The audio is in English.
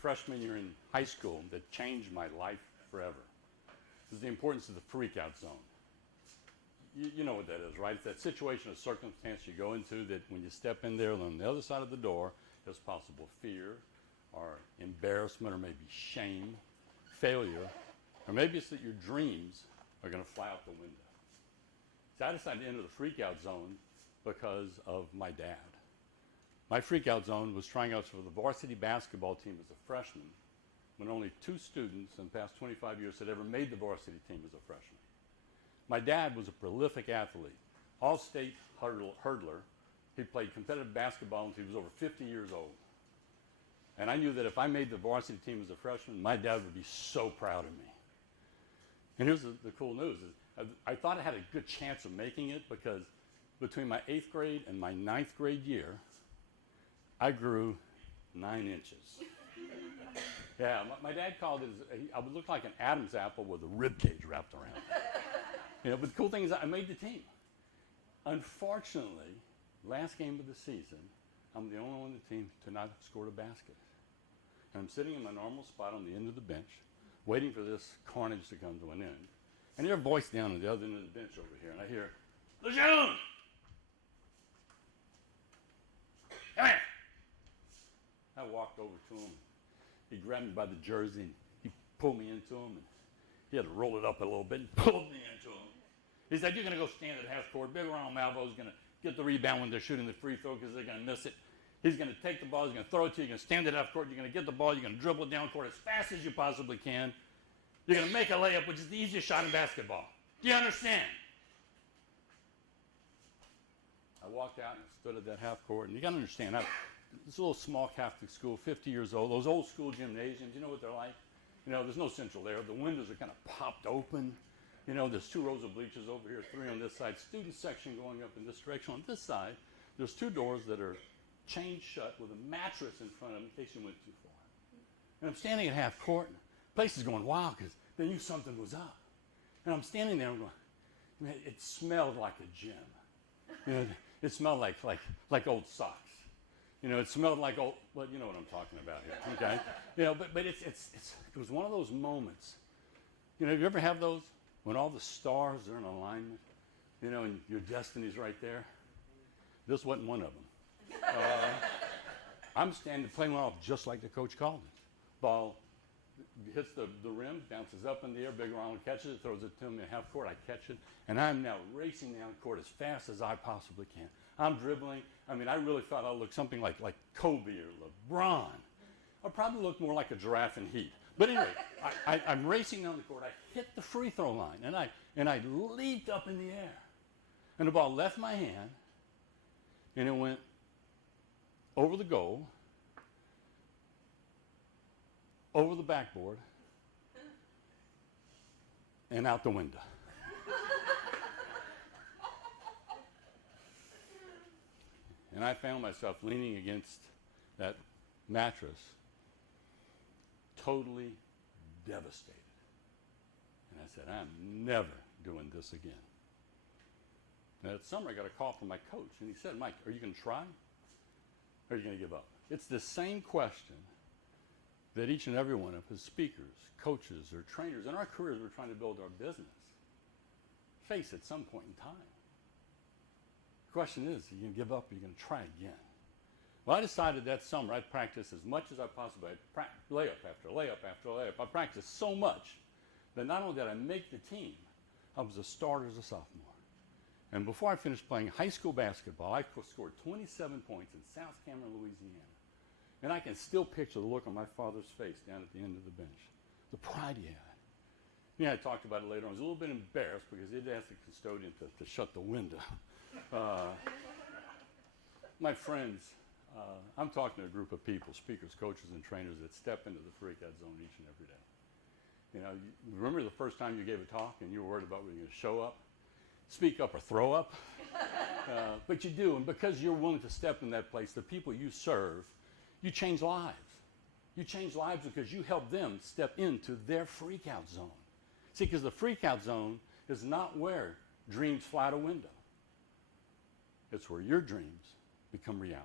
freshman year in high school that changed my life forever. Is the importance of the freakout zone. You know what that is, right? It's that situation or circumstance you go into that when you step in there, on the other side of the door, there's possible fear or embarrassment or maybe shame, failure, or maybe it's that your dreams are going to fly out the window. So I decided to enter the freakout zone because of my dad. My freakout zone was trying out for the varsity basketball team as a freshman when only 2 students in the past 25 years had ever made the varsity team as a freshman. My dad was a prolific athlete, all-state hurdler. He played competitive basketball until he was over 50 years old. And I knew that if I made the varsity team as a freshman, my dad would be so proud of me. And here's the cool news. I thought I had a good chance of making it because between my 8th grade and my 9th grade year, I grew 9 inches. Yeah, my dad called it, I would look like an Adam's apple with a rib cage wrapped around it. But the cool thing is I made the team. Unfortunately, last game of the season, I'm the only one on the team to not have scored a basket. And I'm sitting in my normal spot on the end of the bench, waiting for this carnage to come to an end. And I hear a voice down on the other end of the bench over here, and I hear, Lejeune! Come here! I walked over to him. He grabbed me by the jersey, and he pulled me into him, and he had to roll it up a little bit and pulled me into him. He said, you're going to go stand at half court. Big Ronald Malvo's going to get the rebound when they're shooting the free throw because they're going to miss it. He's going to take the ball. He's going to throw it to you. You're going to stand at half court. You're going to get the ball. You're going to dribble it down court as fast as you possibly can. You're going to make a layup, which is the easiest shot in basketball. Do you understand? I walked out and stood at that half court. And you got to understand, this little small Catholic school, 50 years old, those old school gymnasiums, you know what they're like? There's no central air. The windows are kind of popped open. There's 2 rows of bleachers over here, 3 on this side. Student section going up in this direction. On this side, there's 2 doors that are chained shut with a mattress in front of them in case you went too far. And I'm standing at half court, and the place is going wild because they knew something was up. And I'm standing there and going, man, it smelled like a gym. It smelled like old socks. It smelled like old, well, you know what I'm talking about here, okay? But it was one of those moments. You ever have those when all the stars are in alignment, and your destiny's right there? This wasn't one of them. I'm standing playing off just like the coach called it. Ball hits the rim, bounces up in the air, Big Ronald catches it, throws it to me at half court, I catch it, and I'm now racing down court as fast as I possibly can. I'm dribbling. I really thought I looked something like Kobe or LeBron. I probably looked more like a giraffe in heat. But anyway, I'm racing down the court. I hit the free throw line, and I leaped up in the air. And the ball left my hand, and it went over the goal, over the backboard, and out the window. And I found myself leaning against that mattress, totally devastated. And I said, I'm never doing this again. And that summer, I got a call from my coach, and he said, Mike, are you going to try? Or are you going to give up? It's the same question that each and every one of us, speakers, coaches, or trainers, in our careers, we're trying to build our business, face at some point in time. The question is, are you going to give up or are you going to try again? Well, I decided that summer I'd practice as much as I possibly could, layup after layup after layup. I practiced so much that not only did I make the team, I was a starter as a sophomore. And before I finished playing high school basketball, I scored 27 points in South Cameron, Louisiana. And I can still picture the look on my father's face down at the end of the bench, the pride he had. I talked about it later on. I was a little bit embarrassed because he'd asked the custodian to shut the window. My friends, I'm talking to a group of people, speakers, coaches, and trainers that step into the freakout zone each and every day. You remember the first time you gave a talk and you were worried about whether you were going to show up, speak up, or throw up? But you do, and because you're willing to step in that place, the people you serve, you change lives. You change lives because you help them step into their freakout zone. See, because the freakout zone is not where dreams fly out a window. It's where your dreams become reality.